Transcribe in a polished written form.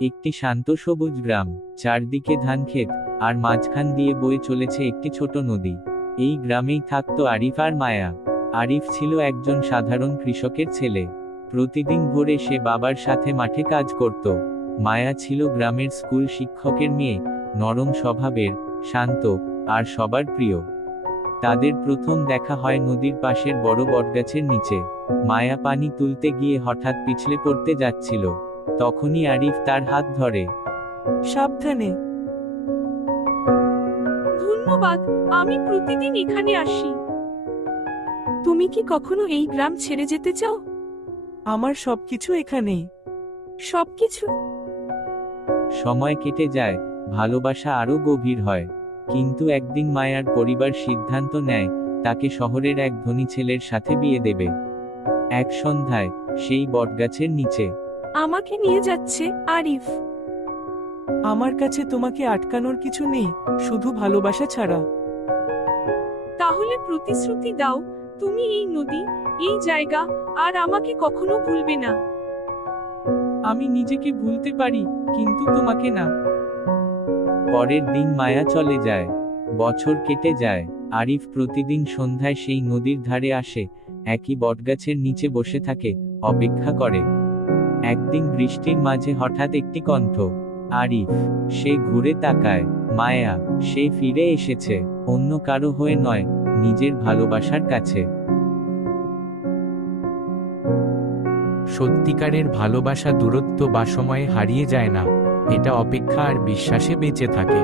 একটি শান্ত সবুজ গ্রাম, চারদিকে ধানক্ষেত, আর মাঝখান দিয়ে বয়ে চলেছে একটি ছোট নদী। এই গ্রামেই থাকতো আরিফ আর মায়া। আরিফ ছিল একজন সাধারণ কৃষকের ছেলে। প্রতিদিন ভোরে সে বাবার সাথে মাঠে কাজ করত। মায়া ছিল গ্রামের স্কুল শিক্ষকের মেয়ে, নরম স্বভাবের, শান্ত, আর সবার প্রিয়। তাদের প্রথম দেখা হয় নদীর পাশের বড় বটগাছের নিচে। মায়া পানি তুলতে গিয়ে হঠাৎ পিছলে পড়তে যাচ্ছিল। তখনই আরিফ তার হাত ধরে। সাবধানে। ধন্যবাদ, আমি প্রতিদিন এখানে আসি। তুমি কি কখনো এই গ্রাম ছেড়ে যেতে চাও? আমার সবকিছু এখানেই। সবকিছু? সময় কেটে যায়, ভালোবাসা আরো গভীর হয়। কিন্তু একদিন মায়ার পরিবার সিদ্ধান্ত নেয় তাকে শহরের এক ধনী ছেলের সাথে বিয়ে দেবে। এক সন্ধ্যায়, সেই বটগাছের নিচে। আমাকে নিয়ে যাচ্ছে আরিফ। আমার কাছে তোমাকে আটকানোর কিছু নেই, শুধু ভালোবাসা ছাড়া। তাহলে প্রতিশ্রুতি দাও, তুমি এই নদী, এই জায়গা, আর আমাকে কখনো ভুলবে না। আমি নিজেকে ভুলতে পারি, কিন্তু তোমাকে না। পরের দিন মায়া চলে যায়। বছর কেটে যায়। আরিফ প্রতিদিন সন্ধ্যায় সেই নদীর ধারে আসে, একই বটগাছের নিচে বসে থাকে, অপেক্ষা করে। একদিন বৃষ্টির মাঝে হঠাৎ একটি কণ্ঠ। আরিফ। সে ঘুরে তাকায়। মায়া। সে ফিরে এসেছে, অন্য কারো হয়ে নয়, নিজের ভালোবাসার কাছে। সত্যিকারের ভালোবাসা দূরত্ব বা সময়ে হারিয়ে যায় না, এটা অপেক্ষা আর বিশ্বাসে বেঁচে থাকে।